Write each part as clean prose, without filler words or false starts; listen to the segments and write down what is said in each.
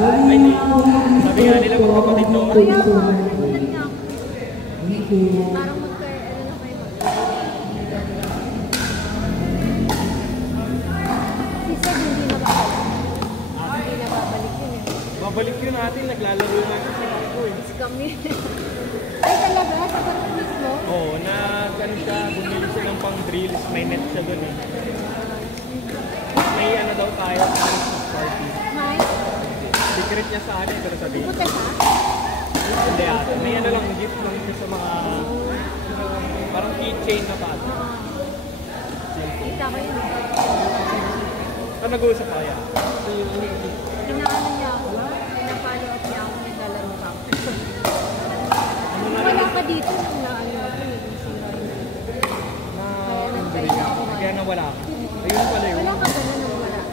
Ay, di. Sabi nga nila magkapatid daw. Kaya pa, nagulat nga ako. Parang ano na kayo. Si Seb hindi na babalik. Hindi na babalik yun eh. Babalik yun natin, naglalaro natin sa Marco eh. Kami. Ay talaga, sa Marco mismo? Oo, ano siya, bumili siya ng pang drills, may net siya doon eh. May ano daw tayo sa Christmas party. May? Secret niya sa akin, pero sabihin. Pupunta siya? Hindi ata, may ano lang, gift lang siya sa mga, parang keychain na pa. Kita ko yun. Saan nag-uusap pa kaya? Kinaano niya ako, pinapalo up niya ako, naglalaro ka ako. Ano na Wala ka dito nung naano ako, kaya nawala ako. Ayun pala yun. wala ka ganun nung wala ako.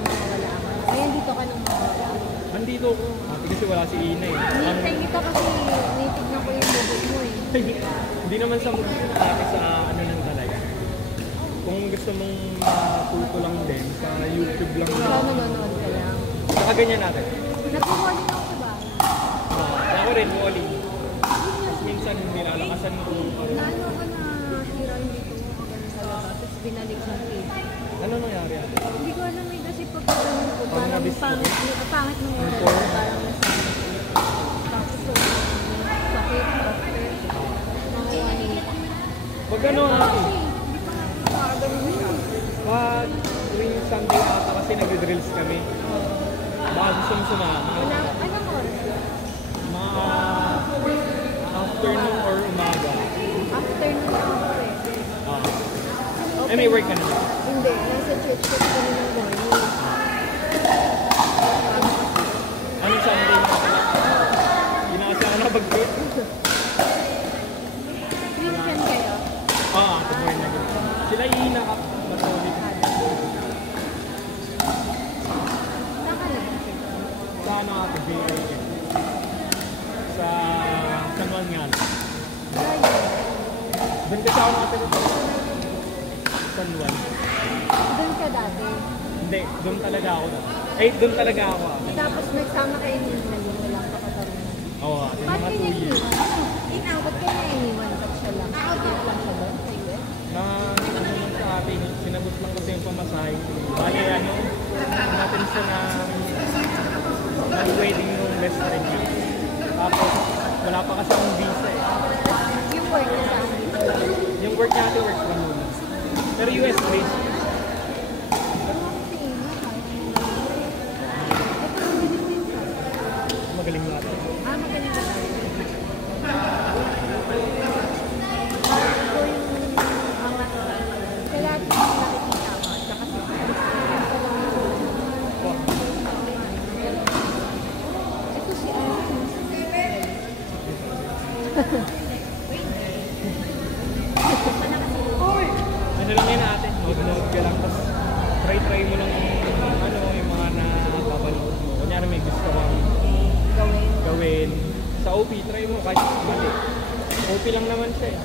Kaya dito ka nung mawala. Andito ko. Kasi wala si Ina eh. Nintay kita kasi nitignan ko yung bubog mo eh. Hindi naman sa sa ano ng talay. Kung gusto mong mapulto lang din, sa YouTube lang. Wala nanonood ka lang. Saka ganyan natin. Nag-walling ako sa bahay. Ako rin, walling. Minsan nilalakasan ko. Naano ka na hira yung dito mo hanggang sa labas. Tapos binalik ng cake. Ano nangyari? Hindi ko alam eh kasi pag ganun ko, parang nabis- pangit mo yung parang nasabi. Tapos sakit, mga 1 week. Pag ano natin? Hindi pa natin makakagaling. Pag tuwing Sunday ata kasi nag-drills kami. Baka gusto mo sumama. Anong oras? Mga afternoon or umaga. Afternoon ako eh. Ay, may work ka na. Hindi, nasa church kasi kami ng morning. Anong Sunday mo? Ginasa ka na pag-church? Christian kayo? Born again. Sila Ina ka. Catholic. Saan ka na? Sa ano ate, JIM. Sa San Juan nga. Doon kasi ako nakatira sa San Juan. Doon ka dati? Hindi, doon talaga ako. Doon talaga ako. Tapos nagsama kayo ni Nalito lang kapatid. Oo, ate, Ba't mga kayo 2 years. nag-iwan? Inabot ka na iniwan ba't siya lang? Out lang siya doon sa US? Ano lang sa atin, sinagot lang kasi yung pamasahe. Bali ano, natin siya ng wedding nung best friend niya. Tapos, wala pa kasi akong visa eh. Yung work niya saan dito? Yung work niya ate, work from home. Pero US based. Magaling natin. Magaling ka lang. Ito yung angat ko. Sa lahat yung nakikita ko. Tsaka si ito si Ano lang yun natin, nood ka lang. Tapos try mo lang yung mga napapanood mo. Kunyari may gusto kang gawin. Sa OP, try mo kahit mali. OP lang naman siya eh.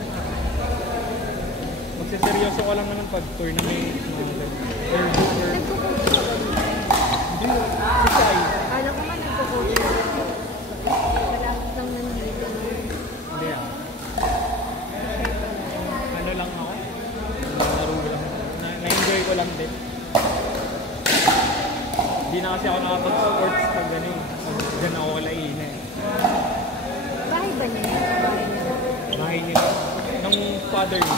Magsiseryoso ka lang naman pag tournament, mga ganun. Or grouper. nagko-coach ka ba? Hindi mo, si Sai. Alam ko man nagko-coach ka. Sa lahat ng nandito. Hindi ano lang ako. Laro lang. Na-enjoy ko lang din. Hindi na kasi ako nakapag-sports pag gano'n. Diyan ako kalain eh. Bahay ba niya? Bahay niya. Bahay nila. Ng father niya.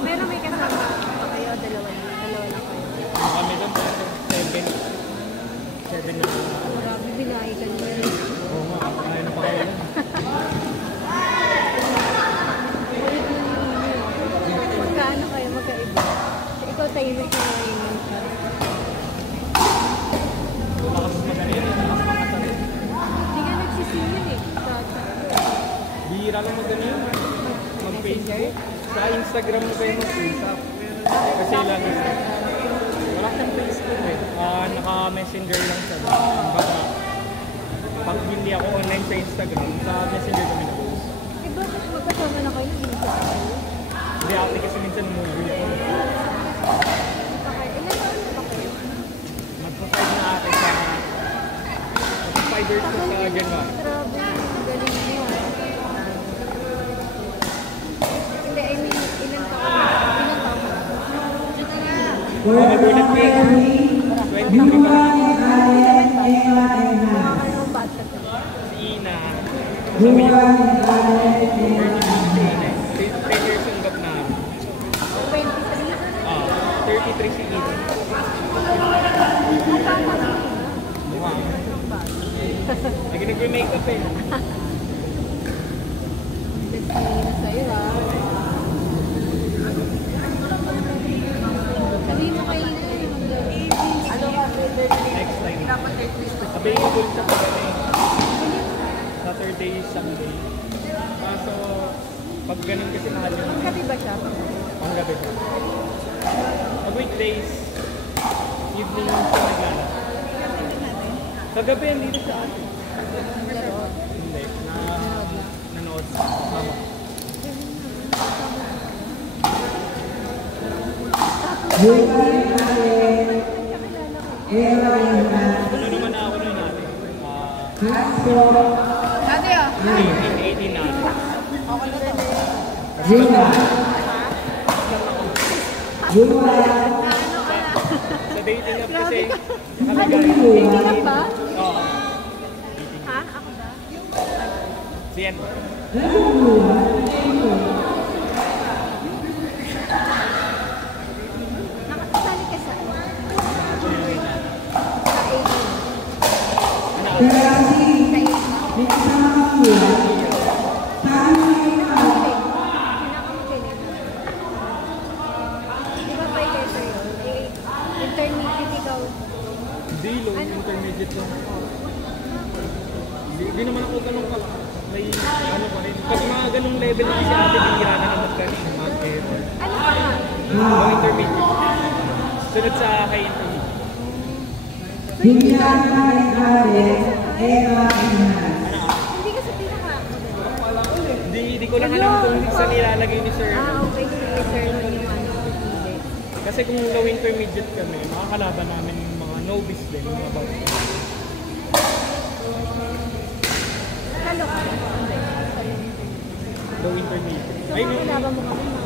Pero may kasama pa kayo, dalawa lang kayo. Kami doon, 7 na. Grabe, binahay ka niya. Oo nga, kaya na pakawalan. Ulit na niyo. Magkaano kayo magkaiba? Ikaw tahimik na ngayon. Lakas magaling, lakas makatarin. Hindi ka nagsisingil eh. Bihira lang mag-ganyan. Mag-Facebook. Sa Instagram mo kayo mag-usap. Kasi lang wala siyang Facebook eh. Naka-messenger lang siya. Baka pag hindi ako online sa Instagram, sa messenger kami na-post. Eh bakit magkasama na kayo? Hindi ka kayo? Hindi ate kasi minsan movie ako. Ilan taon na ba kayo? Magpa-5 na ate sa... Magpa-5 riders ko sa January. Grabe, galing mo. Hindi, I mean, ilang taon? Magulat ko eh. 23 pa lang. Anong bata ka? Si Ina. Sabi niya, 3 years yung gap na. 23? 33 si Ina. Mukha. Lagi nag-makeup eh. Destiny na sa'yo ha. Sabihin mo kayo na yung ano ka, Next time. Available sa pagkain. Saturday, Sunday. So, pag ganun kasi mahal yun. Panggabi ba siya? Panggabi pa. Pag weekdays, evening yung siya naglalaro. Kagabi, hindi na siya atin. Hindi. Nanood. Mama. Ano naman na ako nun natin? 18 natin. Sa dating app kasi, Dating up ba? Oo. Ha? Ako ba? Siyan. Nakasali ka sa sa 18. Ano? Intermediate ikaw. Hindi, low intermediate lang. Hindi naman ako ganun ka. May ano pa rin. Pag mga ganung level na si ate, bihira na naman ka rin. Market. Ano ka nga? Low intermediate. Sunod sa high intermediate. Hindi ka sa pinaka. Hindi ko lang alam kung sa nilalagay ni sir. Okay. Sige, sir. Nun yung ano. Hindi. Kasi kung low intermediate kami, makakalaban namin yung mga novice din. Yung mga bago. Talo ka. Low intermediate. So, Ay, kailangan mo kami.